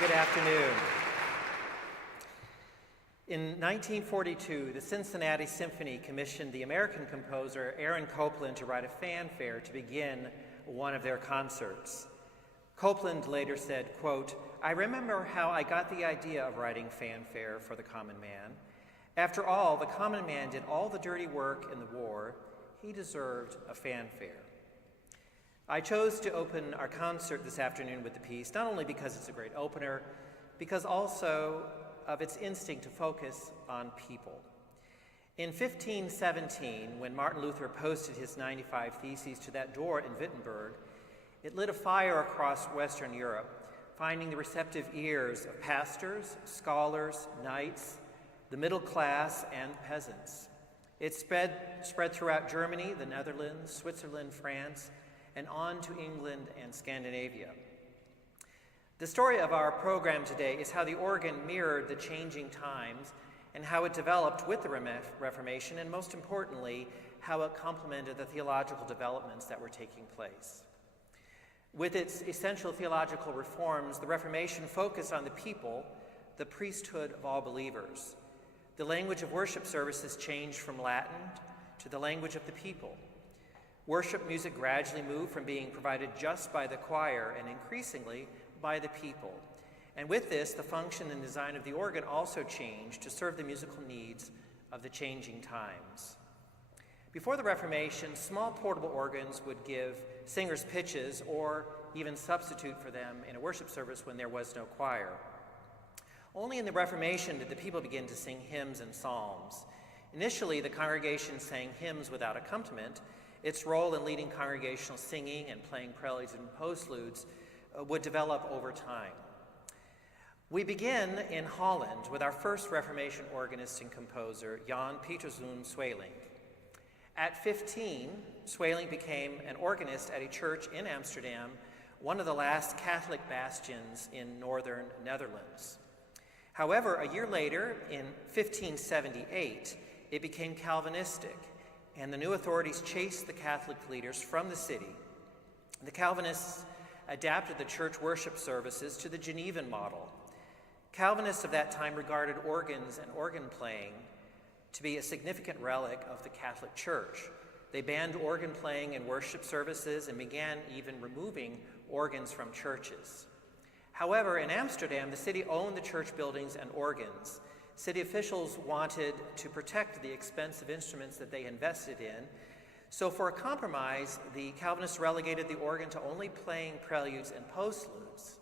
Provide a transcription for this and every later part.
Good afternoon. In 1942, the Cincinnati Symphony commissioned the American composer Aaron Copland to write a fanfare to begin one of their concerts. Copland later said, quote, "I remember how I got the idea of writing fanfare for the common man. After all, the common man did all the dirty work in the war. He deserved a fanfare." I chose to open our concert this afternoon with the piece, not only because it's a great opener, because also of its instinct to focus on people. In 1517, when Martin Luther posted his 95 Theses to that door in Wittenberg, it lit a fire across Western Europe, finding the receptive ears of pastors, scholars, knights, the middle class, and peasants. It spread throughout Germany, the Netherlands, Switzerland, France, and on to England and Scandinavia. The story of our program today is how the organ mirrored the changing times and how it developed with the Reformation, and most importantly, how it complemented the theological developments that were taking place. With its essential theological reforms, the Reformation focused on the people, the priesthood of all believers. The language of worship services changed from Latin to the language of the people. Worship music gradually moved from being provided just by the choir and increasingly by the people. And with this, the function and design of the organ also changed to serve the musical needs of the changing times. Before the Reformation, small portable organs would give singers pitches or even substitute for them in a worship service when there was no choir. Only in the Reformation did the people begin to sing hymns and psalms. Initially, the congregation sang hymns without accompaniment. Its role in leading congregational singing and playing preludes and postludes would develop over time. We begin in Holland with our first Reformation organist and composer, Jan Pieterszoon Sweelinck. At 15, Sweelinck became an organist at a church in Amsterdam, one of the last Catholic bastions in northern Netherlands. However, a year later, in 1578, it became Calvinistic, and the new authorities chased the Catholic leaders from the city. The Calvinists adapted the church worship services to the Genevan model. Calvinists of that time regarded organs and organ playing to be a significant relic of the Catholic Church. They banned organ playing in worship services and began even removing organs from churches. However, in Amsterdam, the city owned the church buildings and organs. City officials wanted to protect the expensive instruments that they invested in. So for a compromise, the Calvinists relegated the organ to only playing preludes and postludes.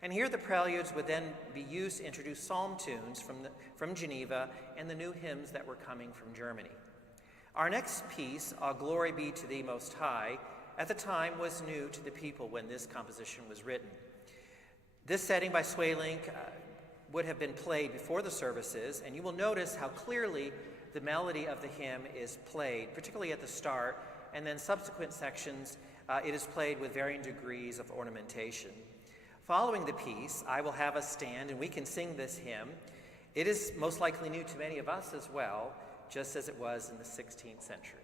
And here the preludes would then be used to introduce psalm tunes from Geneva and the new hymns that were coming from Germany. Our next piece, "All Glory Be to Thee Most High," at the time was new to the people when this composition was written. This setting by Sweelinck would have been played before the services, and you will notice how clearly the melody of the hymn is played, particularly at the start, and then subsequent sections, it is played with varying degrees of ornamentation. Following the piece, I will have us stand and we can sing this hymn. It is most likely new to many of us as well, just as it was in the 16th century.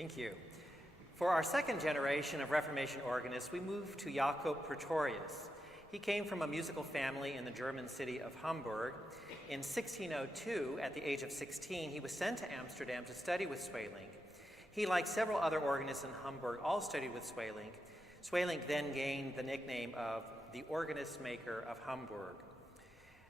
Thank you. For our second generation of Reformation organists, we moved to Jakob Pretorius. He came from a musical family in the German city of Hamburg. In 1602, at the age of 16, he was sent to Amsterdam to study with Sweelinck. He, like several other organists in Hamburg, all studied with Sweelinck. Sweelinck then gained the nickname of the organist maker of Hamburg.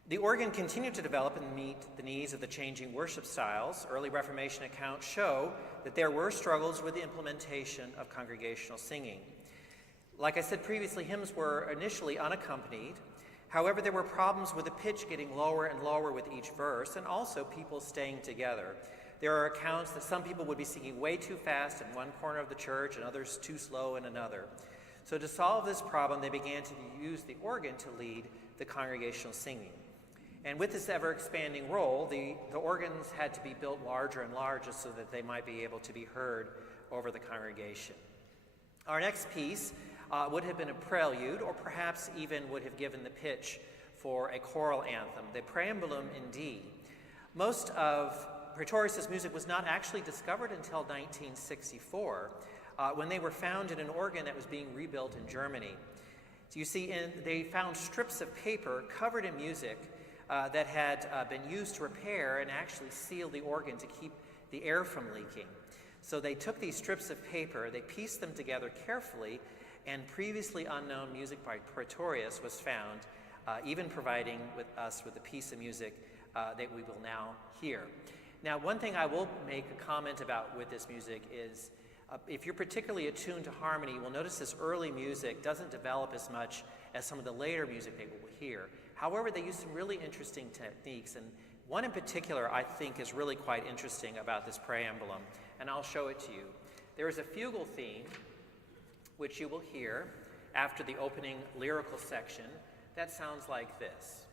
The organ continued to develop and meet the needs of the changing worship styles. Early Reformation accounts show that there were struggles with the implementation of congregational singing. Like I said previously, hymns were initially unaccompanied. However, there were problems with the pitch getting lower and lower with each verse, and also people staying together. There are accounts that some people would be singing way too fast in one corner of the church and others too slow in another. So to solve this problem, they began to use the organ to lead the congregational singing. And with this ever-expanding role, the organs had to be built larger and larger so that they might be able to be heard over the congregation. Our next piece would have been a prelude, or perhaps even would have given the pitch for a choral anthem, the Preambulum in D. Most of Pretorius' music was not actually discovered until 1964, when they were found in an organ that was being rebuilt in Germany. So you see, they found strips of paper covered in music that had been used to repair and actually seal the organ to keep the air from leaking. So they took these strips of paper, they pieced them together carefully, and previously unknown music by Pretorius was found, even providing us with a piece of music that we will now hear. Now, one thing I will make a comment about with this music is, if you're particularly attuned to harmony, you will notice this early music doesn't develop as much as some of the later music that we will hear. However, they use some really interesting techniques, and one in particular I think is really quite interesting about this preambulum, and I'll show it to you. There is a fugal theme, which you will hear after the opening lyrical section, that sounds like this.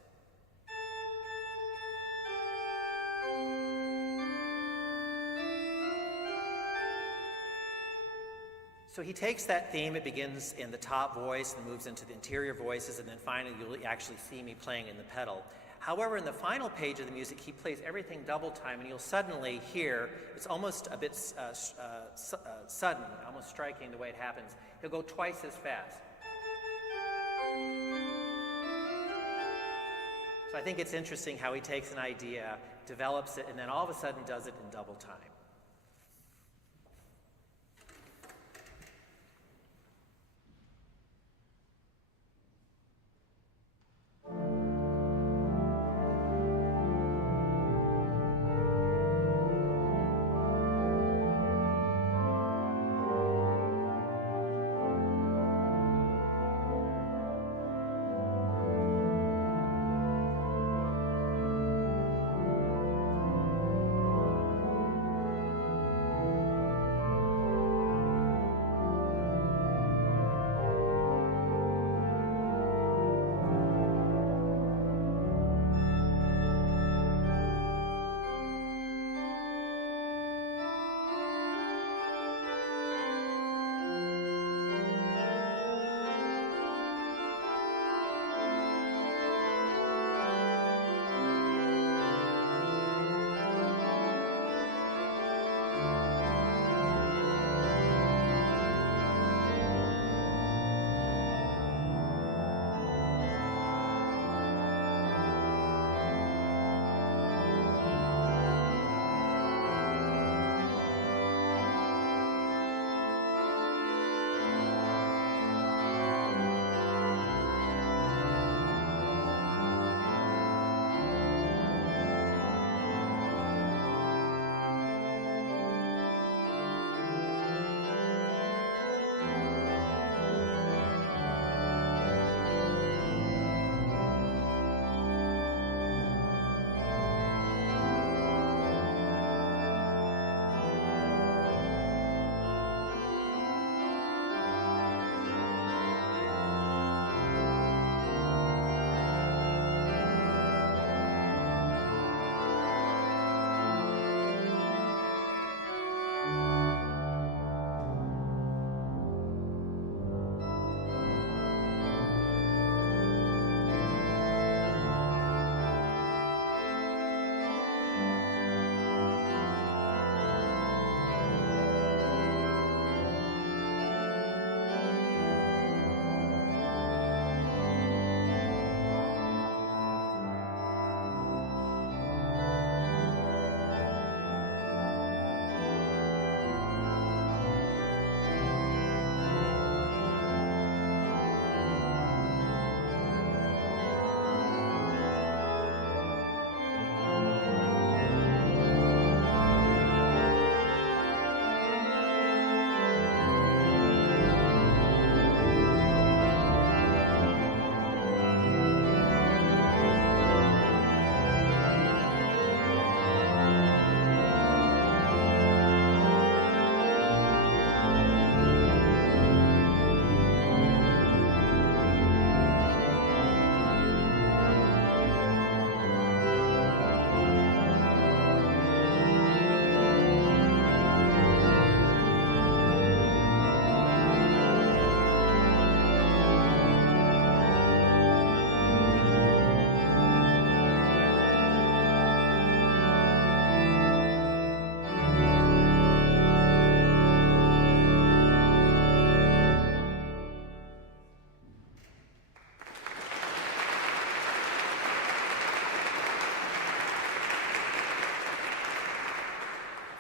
So he takes that theme, it begins in the top voice and moves into the interior voices, and then finally you'll actually see me playing in the pedal. However, in the final page of the music, he plays everything double time, and you'll suddenly hear, it's almost a bit sudden, almost striking the way it happens. He'll go twice as fast. So I think it's interesting how he takes an idea, develops it, and then all of a sudden does it in double time.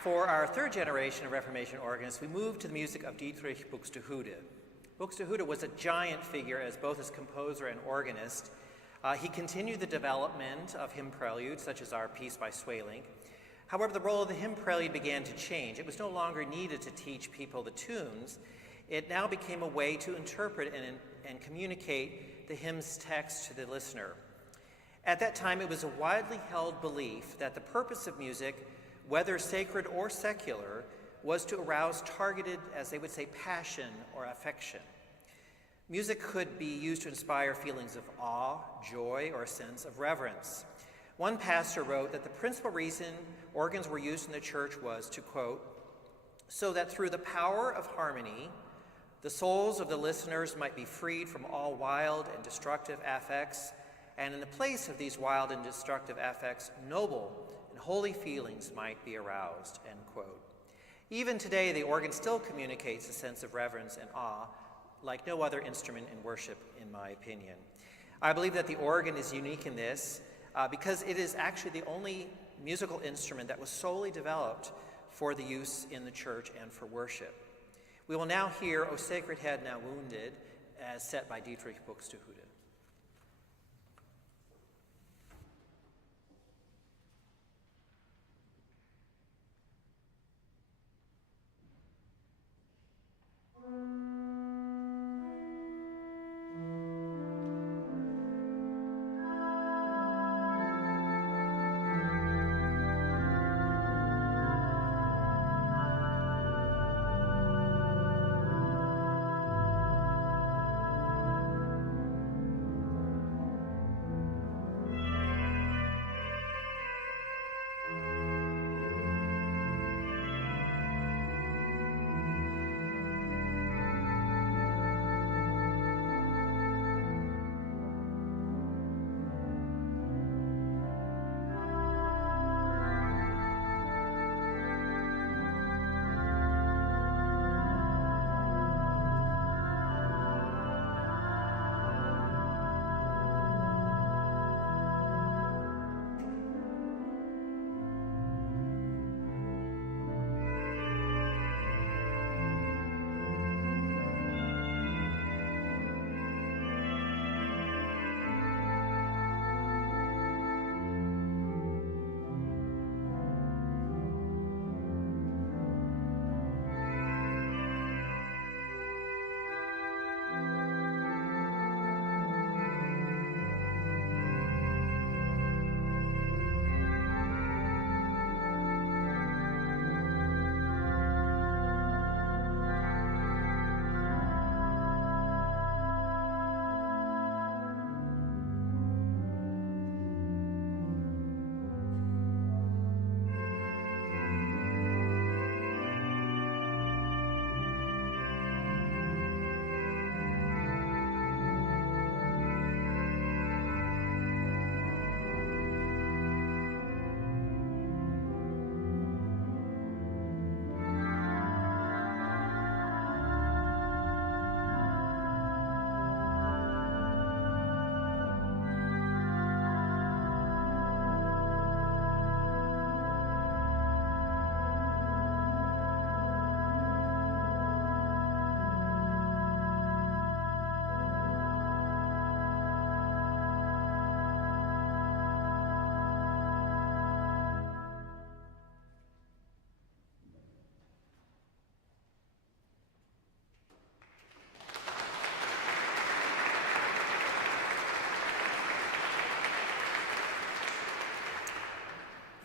For our third generation of Reformation organists, we moved to the music of Denis Buxtehude. Buxtehude was a giant figure as both as composer and organist. He continued the development of hymn preludes, such as our piece by Sweelinck. However, the role of the hymn prelude began to change. It was no longer needed to teach people the tunes. It now became a way to interpret and communicate the hymn's text to the listener. At that time, it was a widely held belief that the purpose of music, whether sacred or secular, was to arouse targeted, as they would say, passion or affection. Music could be used to inspire feelings of awe, joy, or a sense of reverence. One pastor wrote that the principal reason organs were used in the church was to, quote, so that through the power of harmony, the souls of the listeners might be freed from all wild and destructive affects, and in the place of these wild and destructive affects, noble and holy feelings might be aroused, end quote. Even today, the organ still communicates a sense of reverence and awe, like no other instrument in worship, in my opinion. I believe that the organ is unique in this because it is actually the only musical instrument that was solely developed for the use in the church and for worship. We will now hear O Sacred Head Now Wounded, as set by Denis Buxtehude.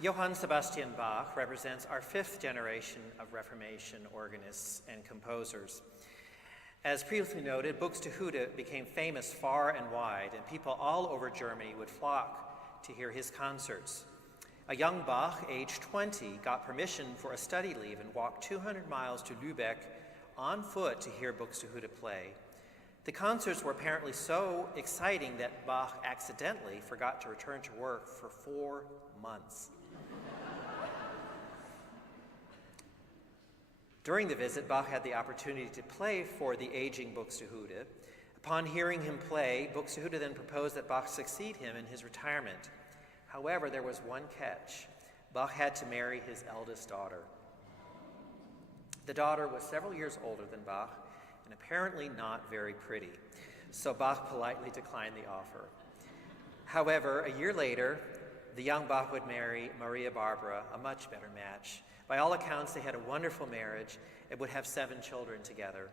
Johann Sebastian Bach represents our fifth generation of Reformation organists and composers. As previously noted, Buxtehude became famous far and wide, and people all over Germany would flock to hear his concerts. A young Bach, aged 20, got permission for a study leave and walked 200 miles to Lübeck on foot to hear Buxtehude play. The concerts were apparently so exciting that Bach accidentally forgot to return to work for 4 months. During the visit, Bach had the opportunity to play for the aging Buxtehude. Upon hearing him play, Buxtehude then proposed that Bach succeed him in his retirement. However, there was one catch. Bach had to marry his eldest daughter. The daughter was several years older than Bach and apparently not very pretty, so Bach politely declined the offer. However, a year later, the young Bach would marry Maria Barbara, a much better match. By all accounts, they had a wonderful marriage and would have 7 children together.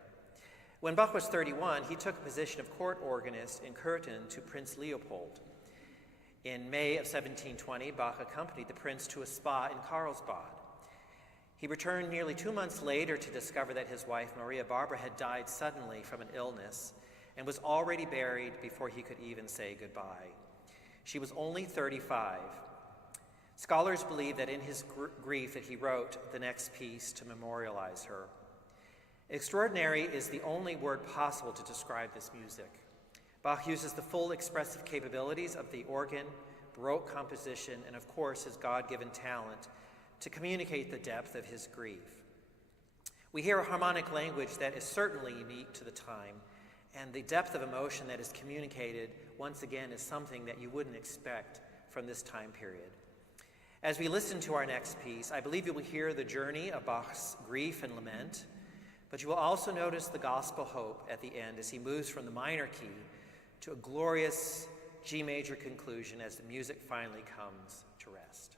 When Bach was 31, he took a position of court organist in Curtin to Prince Leopold. In May of 1720, Bach accompanied the prince to a spa in Karlsbad. He returned nearly 2 months later to discover that his wife, Maria Barbara, had died suddenly from an illness and was already buried before he could even say goodbye. She was only 35. Scholars believe that in his grief that he wrote the next piece to memorialize her. Extraordinary is the only word possible to describe this music. Bach uses the full expressive capabilities of the organ, Baroque composition, and of course his God-given talent to communicate the depth of his grief. We hear a harmonic language that is certainly unique to the time, and the depth of emotion that is communicated, once again, is something that you wouldn't expect from this time period. As we listen to our next piece, I believe you will hear the journey of Bach's grief and lament, but you will also notice the gospel hope at the end as he moves from the minor key to a glorious G major conclusion as the music finally comes to rest.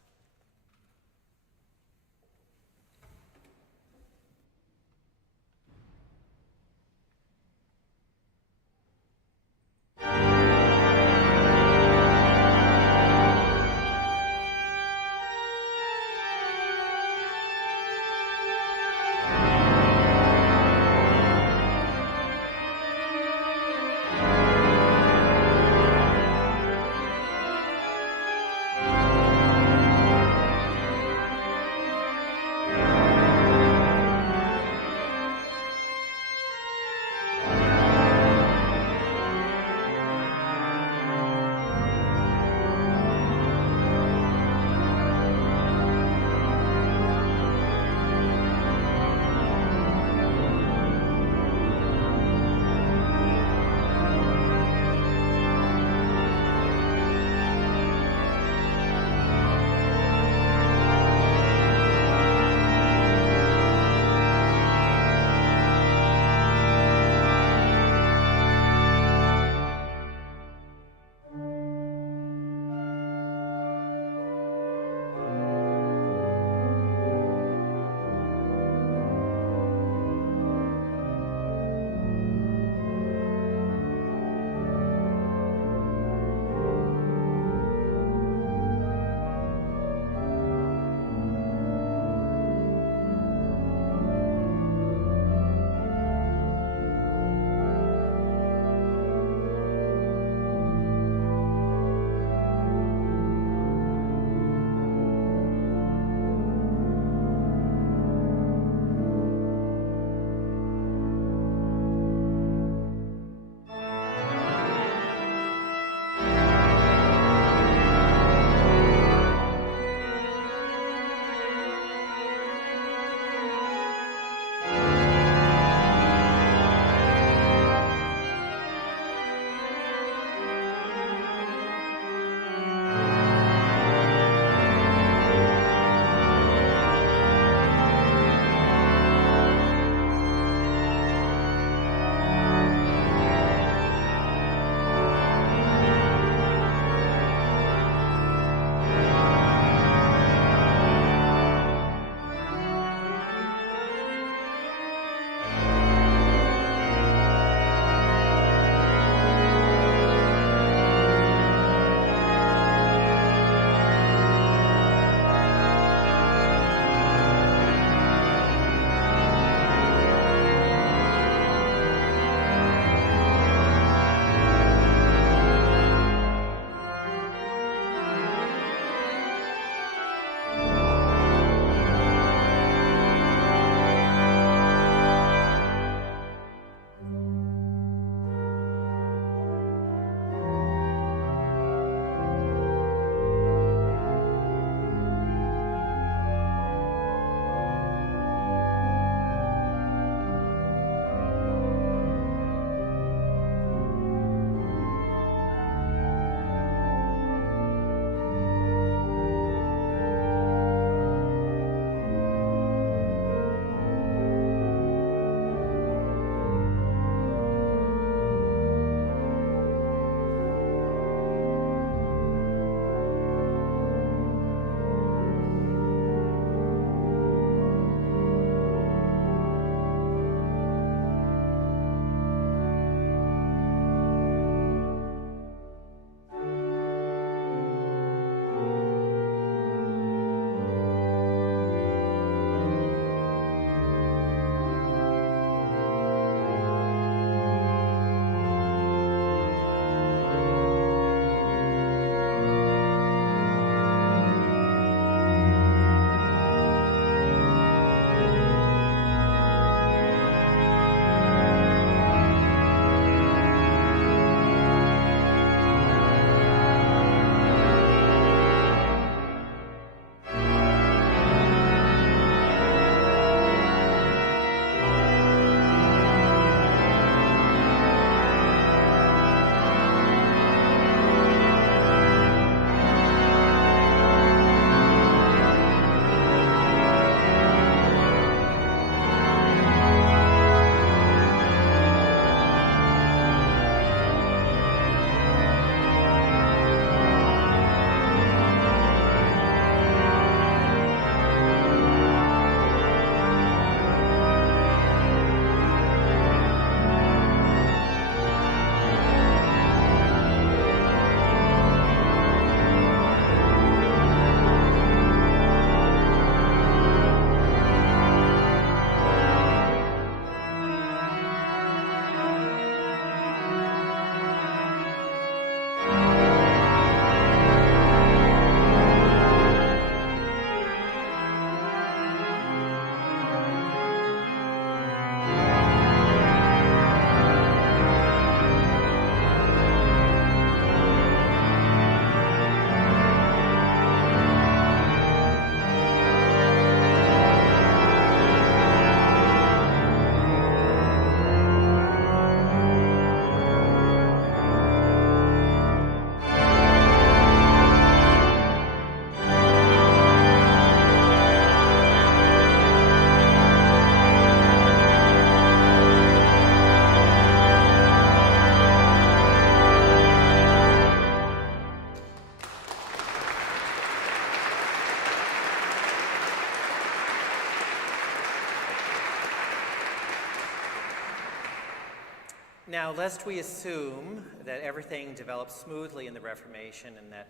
Now, lest we assume that everything developed smoothly in the Reformation and that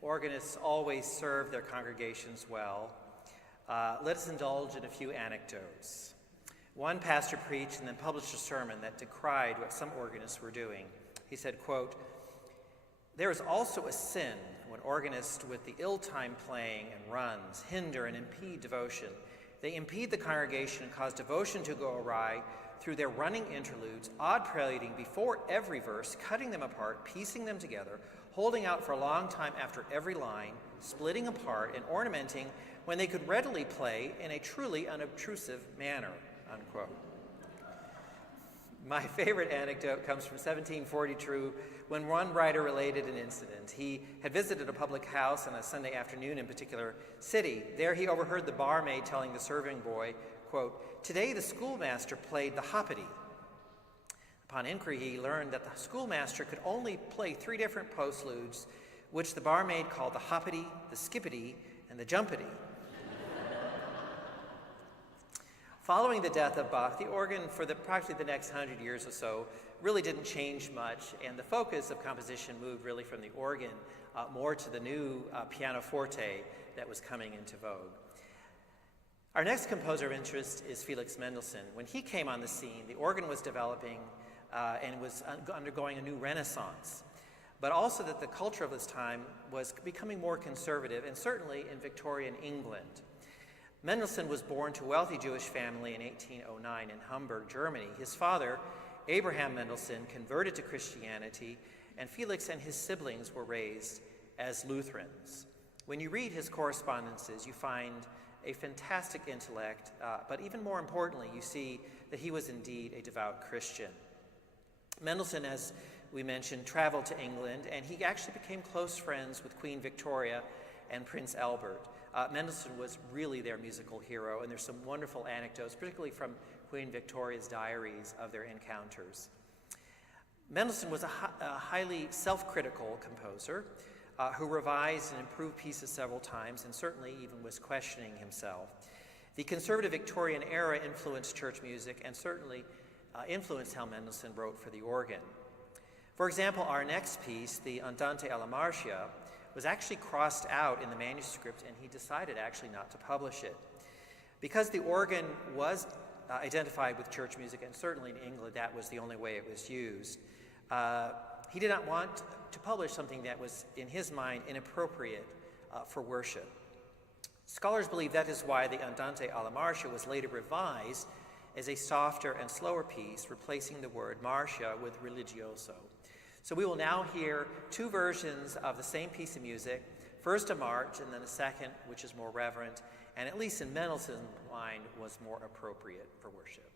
organists always serve their congregations well, let us indulge in a few anecdotes. One pastor preached and then published a sermon that decried what some organists were doing. He said, quote, "There is also a sin when organists with the ill-timed playing and runs hinder and impede devotion. They impede the congregation and cause devotion to go awry through their running interludes, odd preluding before every verse, cutting them apart, piecing them together, holding out for a long time after every line, splitting apart, and ornamenting when they could readily play in a truly unobtrusive manner," unquote. My favorite anecdote comes from 1742, when one writer related an incident. He had visited a public house on a Sunday afternoon in a particular city. There he overheard the barmaid telling the serving boy, quote, "Today the schoolmaster played the hoppity." Upon inquiry, he learned that the schoolmaster could only play 3 different postludes, which the barmaid called the hoppity, the skippity, and the jumpity. Following the death of Bach, the organ for practically the next 100 years or so really didn't change much, and the focus of composition moved really from the organ more to the new pianoforte that was coming into vogue. Our next composer of interest is Felix Mendelssohn. When he came on the scene, the organ was developing and was undergoing a new renaissance, but also that the culture of this time was becoming more conservative, and certainly in Victorian England. Mendelssohn was born to a wealthy Jewish family in 1809 in Hamburg, Germany. His father, Abraham Mendelssohn, converted to Christianity, and Felix and his siblings were raised as Lutherans. When you read his correspondences, you find a fantastic intellect, but even more importantly, you see that he was indeed a devout Christian. Mendelssohn, as we mentioned, traveled to England, and he actually became close friends with Queen Victoria and Prince Albert. Mendelssohn was really their musical hero, and there's some wonderful anecdotes, particularly from Queen Victoria's diaries of their encounters. Mendelssohn was a highly self-critical composer who revised and improved pieces several times, and certainly even was questioning himself. The conservative Victorian era influenced church music and certainly influenced how Mendelssohn wrote for the organ. For example, our next piece, the Andante alla Marcia, was actually crossed out in the manuscript, and he decided actually not to publish it. Because the organ was identified with church music, and certainly in England that was the only way it was used, he did not want to publish something that was, in his mind, inappropriate for worship. Scholars believe that is why the Andante alla Marcia was later revised as a softer and slower piece, replacing the word Marcia with religioso. So we will now hear 2 versions of the same piece of music, first a march and then a second, which is more reverent, and at least in Mendelssohn's mind was more appropriate for worship.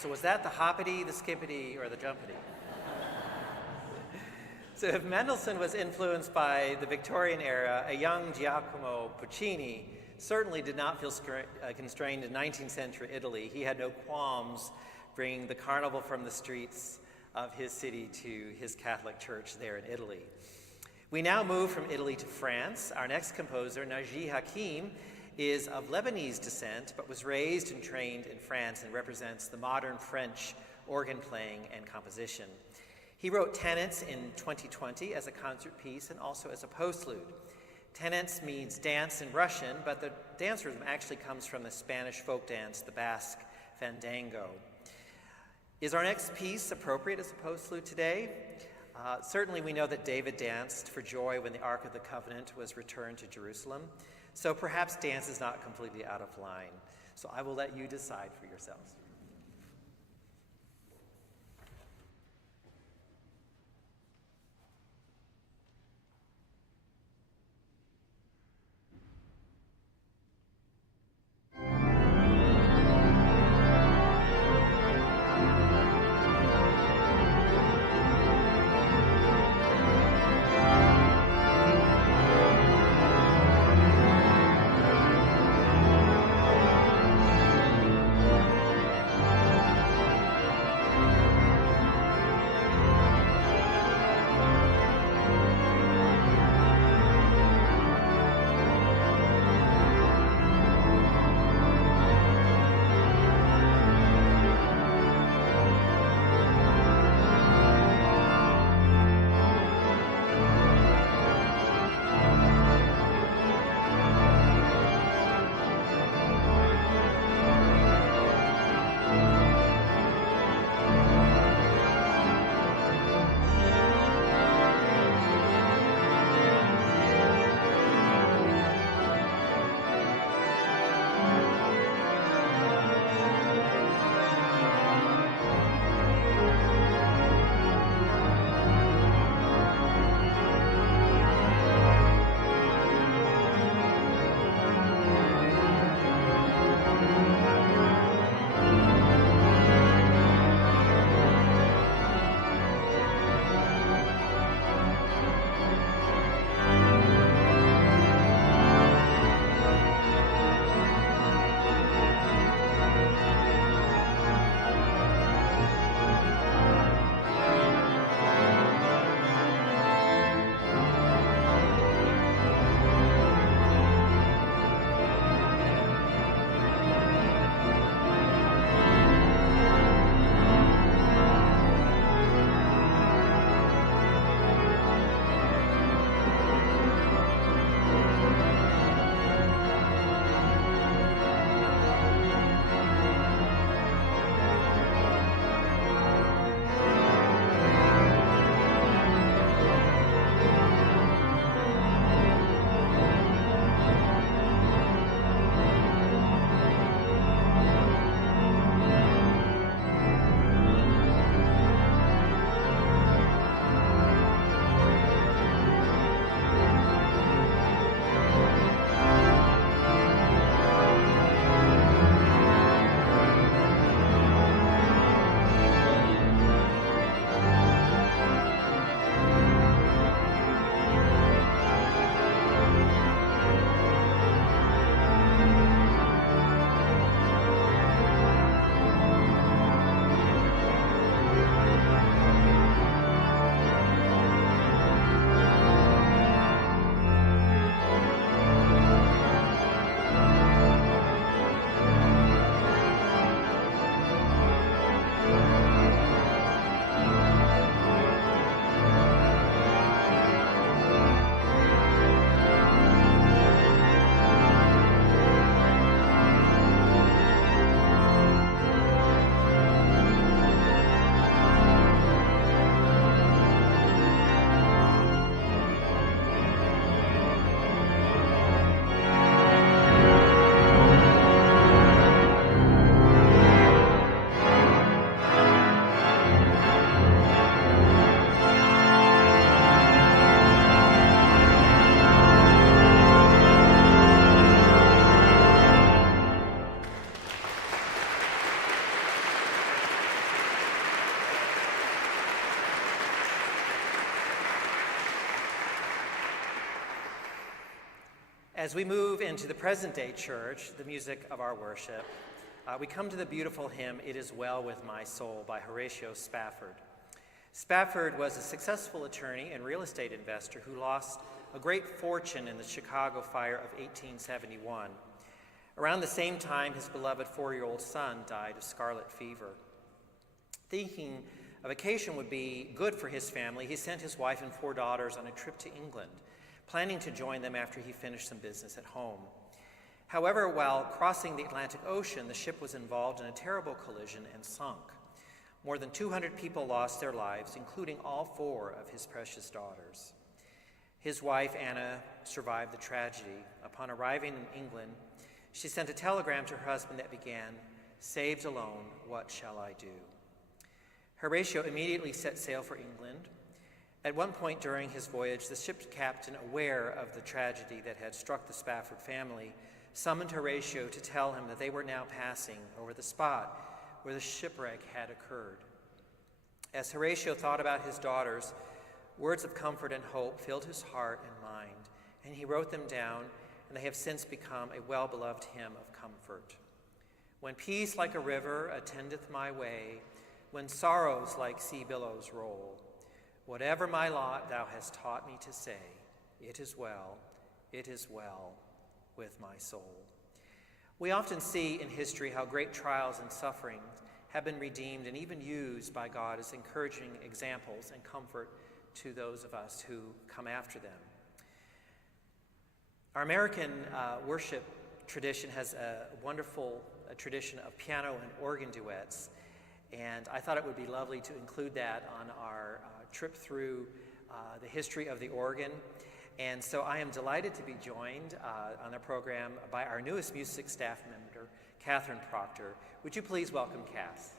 So was that the hoppity, the skippity, or the jumpity? So if Mendelssohn was influenced by the Victorian era, a young Giacomo Puccini certainly did not feel constrained in 19th century Italy. He had no qualms bringing the carnival from the streets of his city to his Catholic church there in Italy. We now move from Italy to France. Our next composer, Naji Haikim, is of Lebanese descent, but was raised and trained in France and represents the modern French organ playing and composition. He wrote Tenets in 2020 as a concert piece and also as a postlude. Tenets means dance in Russian, but the dance rhythm actually comes from the Spanish folk dance, the Basque fandango. Is our next piece appropriate as a postlude today? Certainly we know that David danced for joy when the Ark of the Covenant was returned to Jerusalem, so perhaps dance is not completely out of line. So I will let you decide for yourselves. As we move into the present-day church, the music of our worship, we come to the beautiful hymn, "It Is Well With My Soul" by Horatio Spafford. Spafford was a successful attorney and real estate investor who lost a great fortune in the Chicago fire of 1871. Around the same time, his beloved 4-year-old son died of scarlet fever. Thinking a vacation would be good for his family, he sent his wife and 4 daughters on a trip to England, planning to join them after he finished some business at home. However, while crossing the Atlantic Ocean, the ship was involved in a terrible collision and sunk. More than 200 people lost their lives, including all 4 of his precious daughters. His wife, Anna, survived the tragedy. Upon arriving in England, she sent a telegram to her husband that began, "Saved alone, what shall I do?" Horatio immediately set sail for England. At one point during his voyage, the ship's captain, aware of the tragedy that had struck the Spafford family, summoned Horatio to tell him that they were now passing over the spot where the shipwreck had occurred. As Horatio thought about his daughters, words of comfort and hope filled his heart and mind, and he wrote them down, and they have since become a well-beloved hymn of comfort. When peace like a river attendeth my way, when sorrows like sea billows roll, whatever my lot thou hast taught me to say, it is well with my soul. We often see in history how great trials and sufferings have been redeemed and even used by God as encouraging examples and comfort to those of us who come after them. Our American worship tradition has a wonderful tradition of piano and organ duets, and I thought it would be lovely to include that on our trip through the history of the organ. And so I am delighted to be joined on the program by our newest music staff member, Catharine Proctor. Would you please welcome Cass?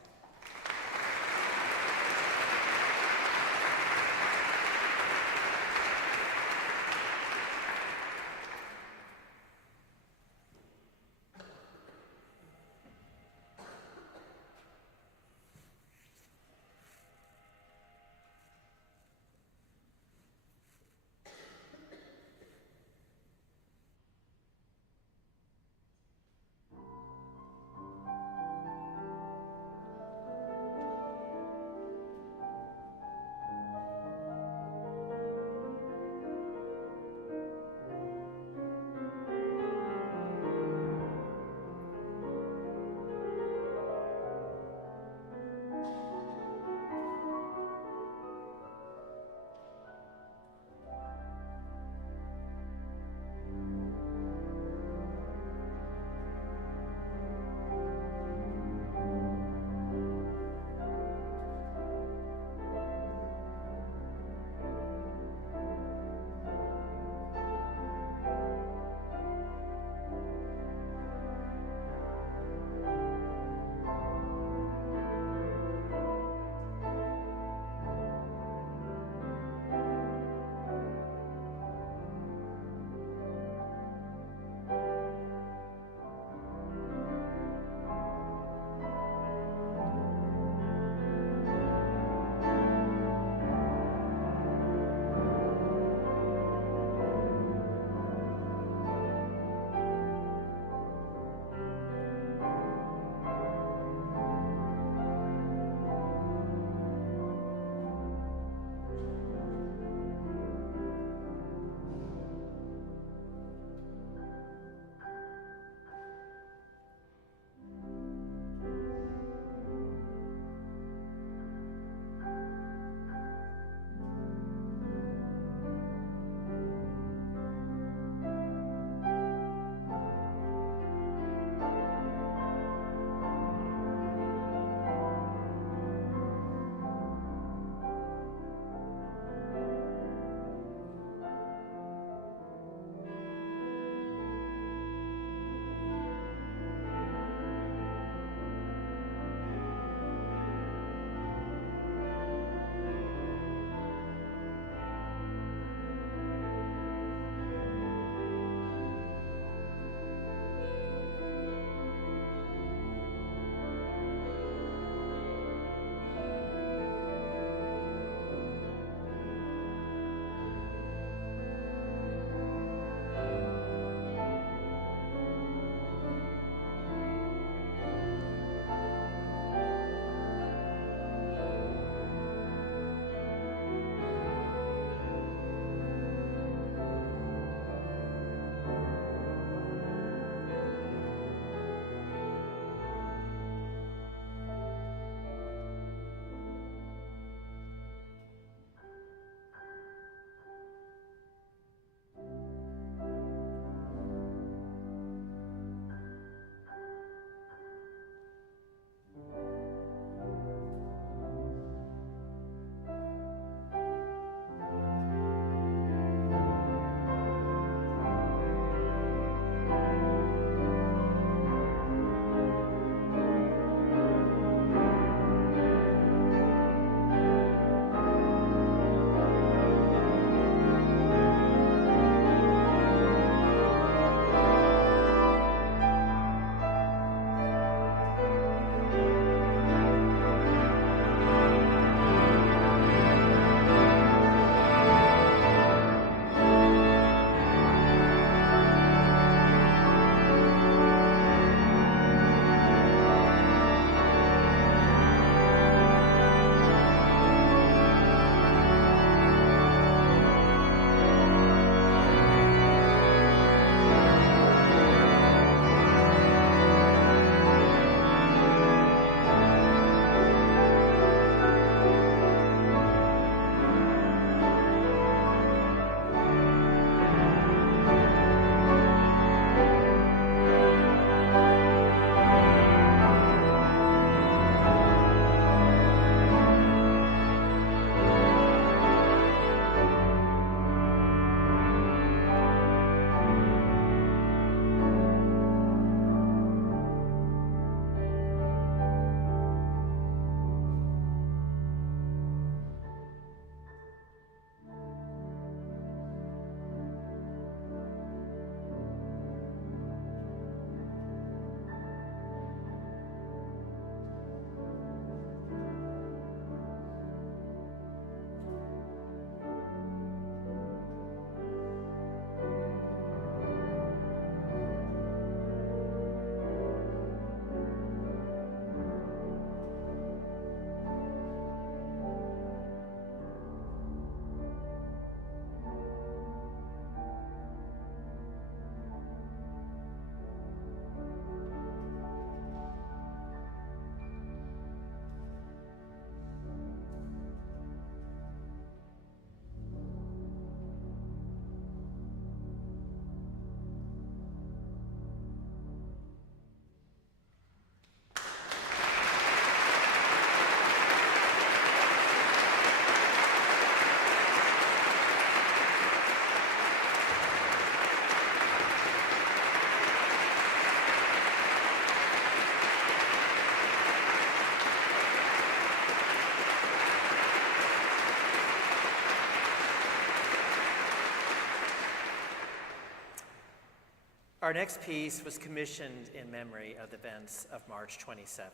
Our next piece was commissioned in memory of the events of March 27th.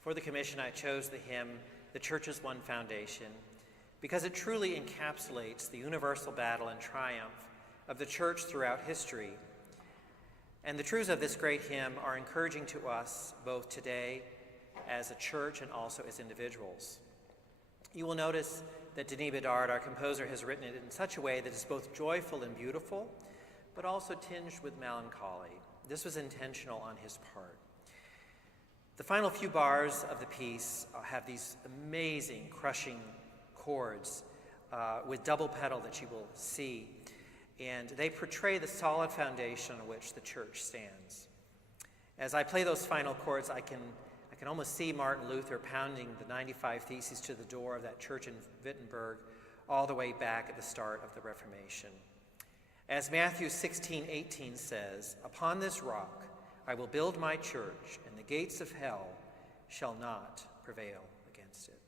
For the commission, I chose the hymn, "The Church's One Foundation," because it truly encapsulates the universal battle and triumph of the church throughout history. And the truths of this great hymn are encouraging to us both today as a church and also as individuals. You will notice that Denis Bédard, our composer, has written it in such a way that is both joyful and beautiful, but also tinged with melancholy. This was intentional on his part. The final few bars of the piece have these amazing, crushing chords with double pedal that you will see, and they portray the solid foundation on which the church stands. As I play those final chords, I can almost see Martin Luther pounding the 95 Theses to the door of that church in Wittenberg all the way back at the start of the Reformation. As Matthew 16:18 says, "Upon this rock I will build my church, and the gates of hell shall not prevail against it."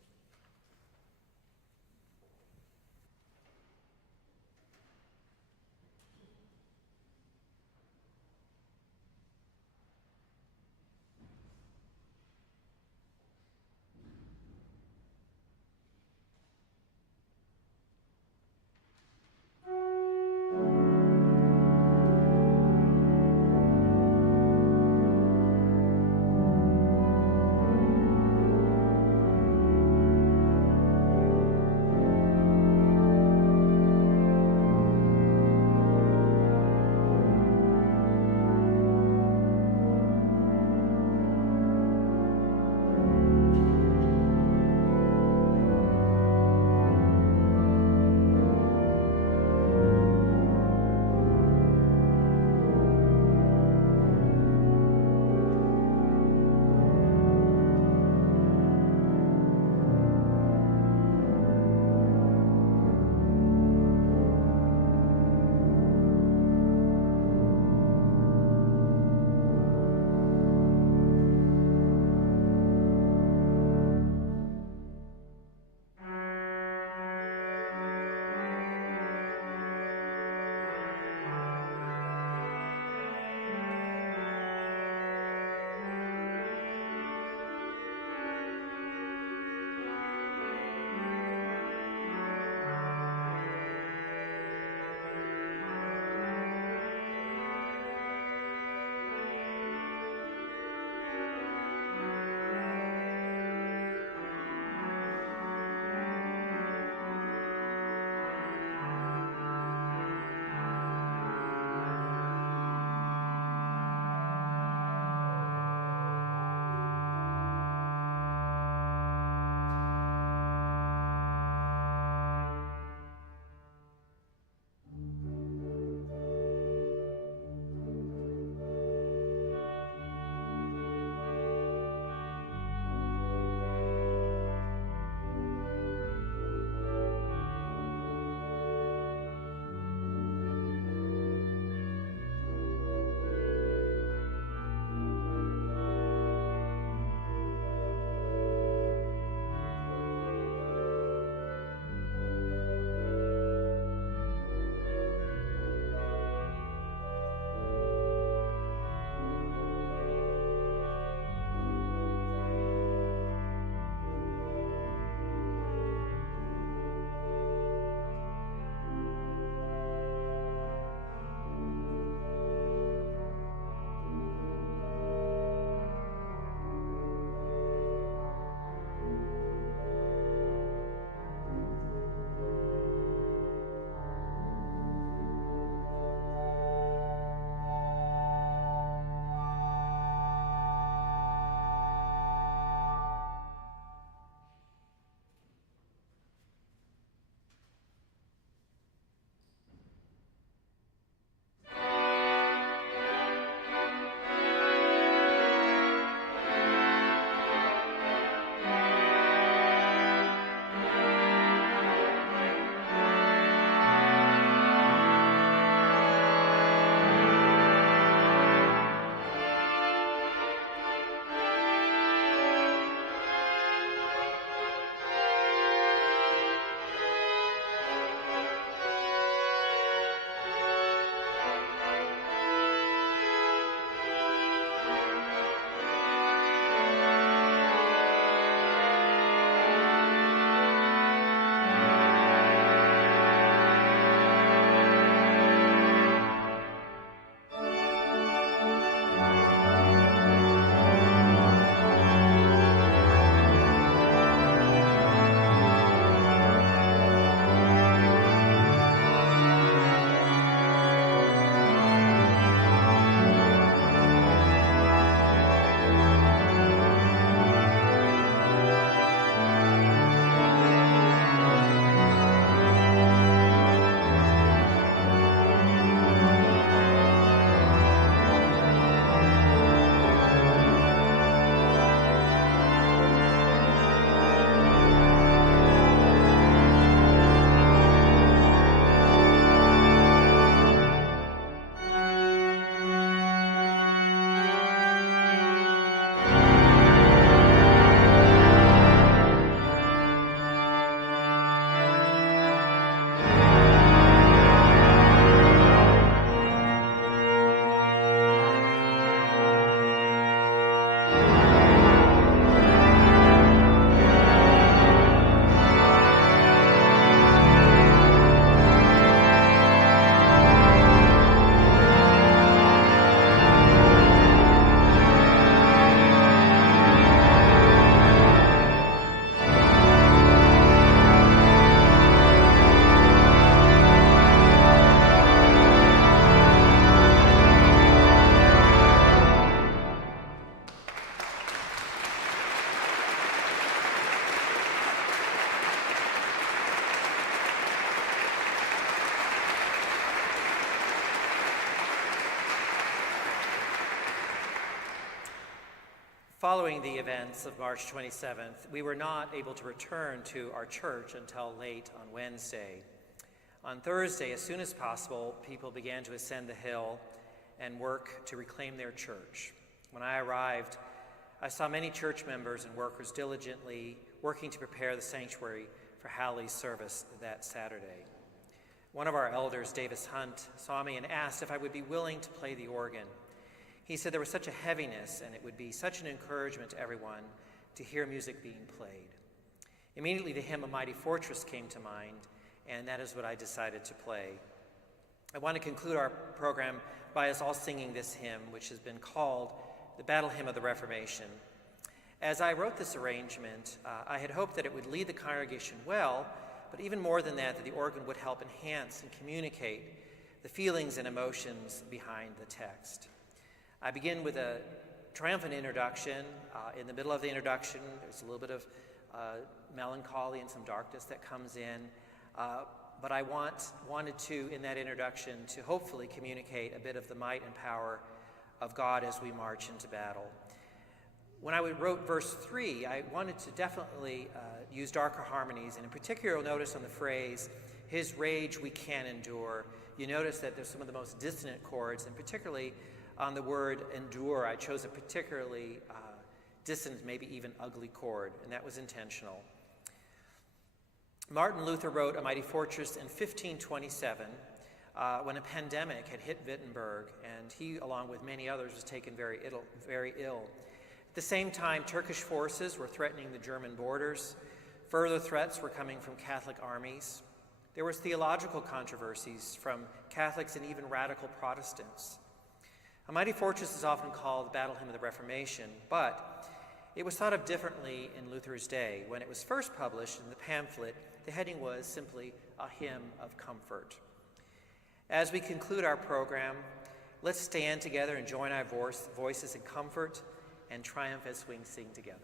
Following the events of March 27th, we were not able to return to our church until late on Wednesday. On Thursday, as soon as possible, people began to ascend the hill and work to reclaim their church. When I arrived, I saw many church members and workers diligently working to prepare the sanctuary for Halley's service that Saturday. One of our elders, Davis Hunt, saw me and asked if I would be willing to play the organ. He said there was such a heaviness and it would be such an encouragement to everyone to hear music being played. Immediately the hymn, A Mighty Fortress, came to mind, and that is what I decided to play. I want to conclude our program by us all singing this hymn, which has been called the Battle Hymn of the Reformation. As I wrote this arrangement, I had hoped that it would lead the congregation well, but even more than that, that the organ would help enhance and communicate the feelings and emotions behind the text. I begin with a triumphant introduction. In the middle of the introduction, there's a little bit of melancholy and some darkness that comes in. But I wanted to, in that introduction, to hopefully communicate a bit of the might and power of God as we march into battle. When I wrote verse 3, I wanted to definitely use darker harmonies, and in particular, you'll notice on the phrase, his rage we can endure. You notice that there's some of the most dissonant chords, and particularly on the word endure, I chose a particularly dissonant, maybe even ugly chord, and that was intentional. Martin Luther wrote A Mighty Fortress in 1527 when a pandemic had hit Wittenberg, and he, along with many others, was taken very ill. At the same time, Turkish forces were threatening the German borders. Further threats were coming from Catholic armies. There was theological controversies from Catholics and even radical Protestants. A Mighty Fortress is often called the Battle Hymn of the Reformation, but it was thought of differently in Luther's day. When it was first published in the pamphlet, the heading was simply A Hymn of Comfort. As we conclude our program, let's stand together and join our voices in comfort and triumph as we sing together.